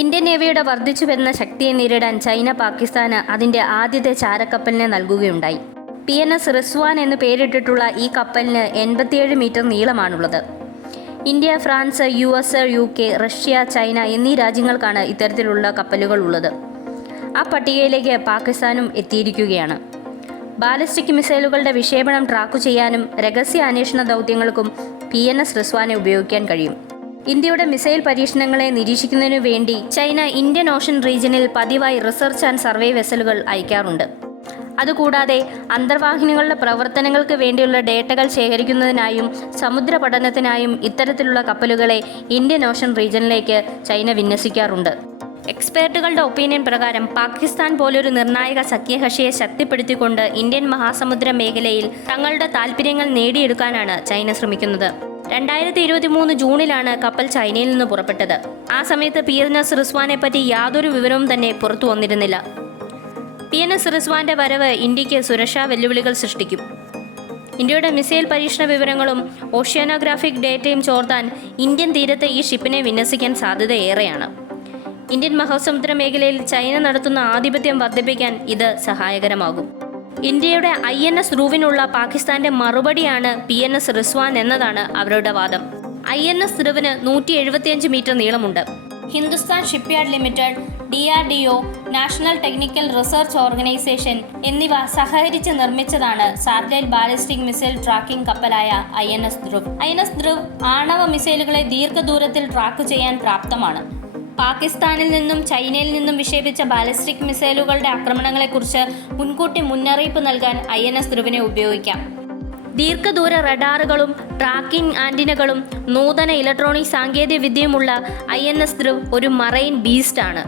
Indian നേവിയുടെ വർദ്ധിച്ചു വരുന്ന ശക്തിയെ നേരിടാൻ ചൈന പാകിസ്ഥാന് അതിൻ്റെ ആദ്യത്തെ ചാരക്കപ്പലിനെ നൽകുകയുണ്ടായി. PNS റിസ്വാൻ എന്ന് പേരിട്ടിട്ടുള്ള ഈ കപ്പലിന് 87 മീറ്റർ നീളമാണുള്ളത്. India, France, US, UK, Russia, China എന്നീ രാജ്യങ്ങൾക്കാണ് ഇത്തരത്തിലുള്ള കപ്പലുകൾ ഉള്ളത്. ആ പട്ടികയിലേക്ക് പാകിസ്ഥാനും എത്തിയിരിക്കുകയാണ്. ബാലിസ്റ്റിക് മിസൈലുകളുടെ വിക്ഷേപണം ട്രാക്കു ചെയ്യാനും രഹസ്യ അന്വേഷണ ദൗത്യങ്ങൾക്കും PNS റിസ്വാനെ ഉപയോഗിക്കാൻ കഴിയും. ഇന്ത്യയുടെ മിസൈൽ പരീക്ഷണങ്ങളെ നിരീക്ഷിക്കുന്നതിനു വേണ്ടി ചൈന ഇന്ത്യൻ ഓഷൻ റീജിയനിൽ പതിവായി റിസർച്ച് ആൻഡ് സർവേ വെസലുകൾ അയക്കാറുണ്ട്. അതുകൂടാതെ അന്തർവാഹിനികളുടെ പ്രവർത്തനങ്ങൾക്ക് വേണ്ടിയുള്ള ഡേറ്റകൾ ശേഖരിക്കുന്നതിനായും സമുദ്ര പഠനത്തിനായും ഇത്തരത്തിലുള്ള കപ്പലുകളെ ഇന്ത്യൻ ഓഷൻ റീജിയനിലേക്ക് ചൈന വിന്യസിക്കാറുണ്ട്. എക്സ്പേർട്ടുകളുടെ ഒപ്പീനിയൻ പ്രകാരം പാകിസ്ഥാൻ പോലൊരു നിർണായക സഖ്യകക്ഷിയെ ശക്തിപ്പെടുത്തിക്കൊണ്ട് ഇന്ത്യൻ മഹാസമുദ്ര മേഖലയിൽ തങ്ങളുടെ താൽപ്പര്യങ്ങൾ നേടിയെടുക്കാനാണ് ചൈന ശ്രമിക്കുന്നത്. 2023 ജൂണിലാണ് കപ്പൽ ചൈനയിൽ നിന്ന് പുറപ്പെട്ടത്. ആ സമയത്ത് PNS റിസ്വാനെ പറ്റി യാതൊരു വിവരവും തന്നെ പുറത്തു വന്നിരുന്നില്ല. PNS റിസ്വാന്റെ വരവ് ഇന്ത്യക്ക് സുരക്ഷാ വെല്ലുവിളികൾ സൃഷ്ടിക്കും. ഇന്ത്യയുടെ മിസൈൽ പരീക്ഷണ വിവരങ്ങളും ഓഷ്യാനോഗ്രാഫിക് ഡേറ്റയും ചോർത്താൻ ഇന്ത്യൻ തീരത്ത് ഈ ഷിപ്പിനെ വിന്യസിക്കാൻ സാധ്യതയേറെയാണ്. ഇന്ത്യൻ മഹാസമുദ്ര മേഖലയിൽ ചൈന നടത്തുന്ന ആധിപത്യം വർദ്ധിപ്പിക്കാൻ ഇത് സഹായകരമാകും. ഇന്ത്യയുടെ INS ധ്രുവിനുള്ള പാകിസ്ഥാന്റെ മറുപടിയാണ് PNS റിസ്വാൻ എന്നതാണ് അവരുടെ വാദം. INS ധ്രുവിന് 175 മീറ്റർ നീളമുണ്ട്. Hindustan shipyard limited, DRDO, national technical research organisation എന്നിവ സഹകരിച്ച് നിർമ്മിച്ചതാണ് സാറ്റലൈൽ ബാലിസ്റ്റിക് മിസൈൽ ട്രാക്കിംഗ് കപ്പലായ INS ധ്രുവ്. INS ധ്രുവ് ആണവ മിസൈലുകളെ ദീർഘദൂരത്തിൽ ട്രാക്ക് ചെയ്യാൻ പ്രാപ്തമാണ്. പാകിസ്ഥാനിൽ നിന്നും ചൈനയിൽ നിന്നും വിക്ഷേപിച്ച ബാലിസ്റ്റിക് മിസൈലുകളുടെ ആക്രമണങ്ങളെക്കുറിച്ച് മുൻകൂട്ടി മുന്നറിയിപ്പ് നൽകാൻ INS ധ്രുവിനെ ഉപയോഗിക്കാം. ദീർഘദൂര റഡാറുകളും ട്രാക്കിംഗ് ആന്റിനകളും നൂതന ഇലക്ട്രോണിക് സാങ്കേതിക വിദ്യയുമുള്ള INS ധ്രുവ് ഒരു മറൈൻ ബീസ്റ്റ് ആണ്.